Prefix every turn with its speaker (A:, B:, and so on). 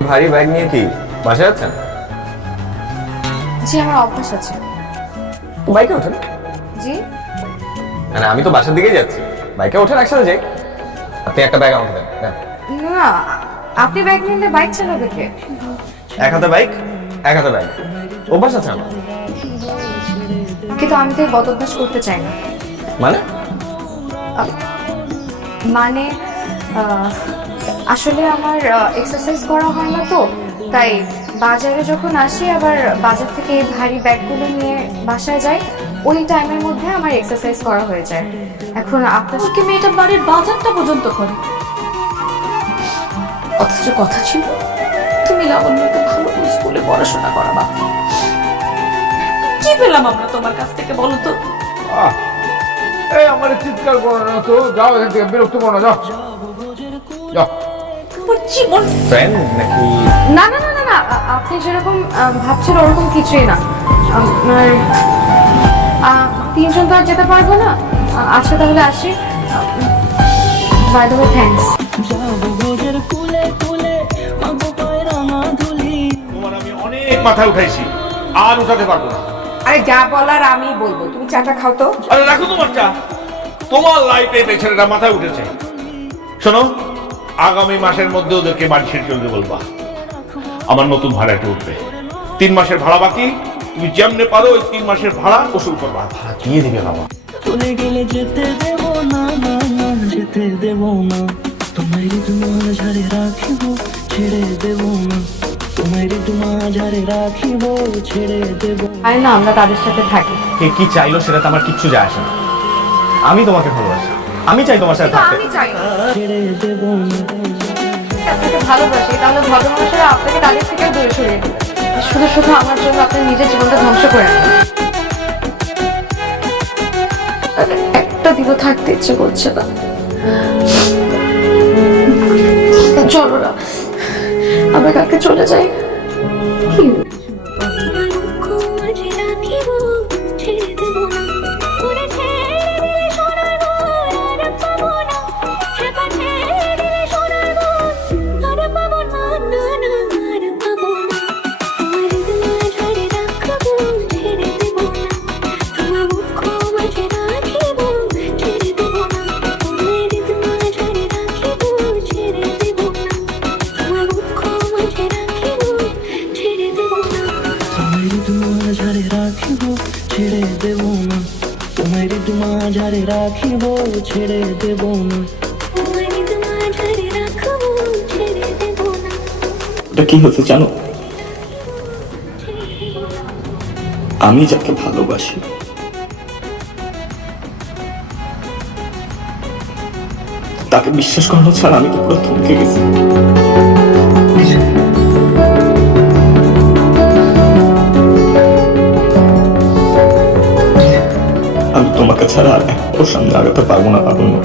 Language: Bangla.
A: ভারী ব্যাগ নিয়ে কি বাসে যাচ্ছেন
B: জি আমার অভ্যাস আছে।
A: বাইকে ওঠেন।
B: জি।
A: মানে আমি তো বাসার দিকেই যাচ্ছি। বাইকে ওঠেন একসাথে যাই আপনি একটা ব্যাগ আমাকে দেন।
B: না আপনি বাইক নিলে বাইক চালাবে কে?
A: এক হাতে বাইক এক হাতে ব্যাগ অভ্যাস আছে আমার।
B: কিন্তু আমি তো এই বদ অভ্যাস করতে চাই না।
A: মানে?
B: মানে আহ, আসলে আমার এক্সারসাইজ করা হয় না তো তাই বাজারে যখন আসি আবার বাজার থেকে এই ভারী ব্যাগগুলো নিয়ে বাসায় যাই ওই টাইমের মধ্যে আমার এক্সারসাইজ করা হয়ে যায়। এখন আপনার
C: আজকে মেয়েটা বাড়ির বাজারটা পর্যন্ত করে? অথচ কথা ছিল তুমি লাবণ্যকে ভালো করে স্কুলে পড়াশোনা করাবা কি পেলাম আমরা তোমার কাছ থেকে বলো তো?
D: এই আমার চিৎকার করো না তো যাও এখান থেকে বিরক্ত করো না যাও। যাও।
C: তোমার জীবন।
A: ফ্রেন্ড নাকি?
B: না না না না না আপনি যেরকম ভাবছেন ওরকম কিছুই না। আপনার তিনজন তো আর যেতে পারব না। আচ্ছা তাহলে আসি। বাই দ্য ওয়ে থ্যাঙ্কস
D: তোমার আমি অনেক মাথায় উঠাইছি আর উঠাতে পারব না।
E: আরে যা বলার আমি বলব। তুমি চাটা খাও তো।
D: আরে রাখো তোমার চা। তোমার লাইফে ছেলেটা মাথায় উঠেছে। শোনো আগামী মাসের মধ্যে ওদেরকে বাড়ি ছেড়ে চলতে বলবা। আমার নতুন ভাড়াটা উঠবে। তিন মাসের ভাড়া বাকি তুমি যেমনে পারো ওই তিন মাসের ভাড়া ওসুল করবা। ভাড়া দিয়ে দিবে বাবা।
F: চলে গেলে যেতে দেব না না না যেতে দেব না। তোমারই তোমার ঝাড়ে রাখিব ছেড়ে দেব না। তোমারই তোমার ঝাড়ে রাখিব ছেড়ে দেব। না?
B: আমরা তাদের সাথে থাকি।
A: কে কি চাইলো সেটা তো আমার কিচ্ছু যায় আসে না। আমি তোমাকে ভালোবাসি। আমি চাই তোমার সাথে থাকতে।
B: আমি চাই।
F: দেব
B: আপনাকে ভালোবাসি তাহলে আপনাকে তাদের থেকে দূরে সরিয়ে দেবে। শুধু শুধু আমার জন্য আপনি নিজের জীবনটা ধ্বংস করে একটা দিনও থাকতে ইচ্ছে করছে না। চলো না। আমরা কালকে চলে যাই।
G: তোমার ছেড়ে দেব না। তোমার রাখিব ছেড়ে দেব না। তোমার ঝাড়ে রাখব ছেড়ে দেব না।
H: এটা কি হতে জানো? আমি যাকে ভালোবাসি তাকে বিশ্বাস করানো ছাড়া আমি তো পুরো থমকে গেছি। আমি তোমাকে ছাড়া আর এক সামনে আগাতে পারব না পারব না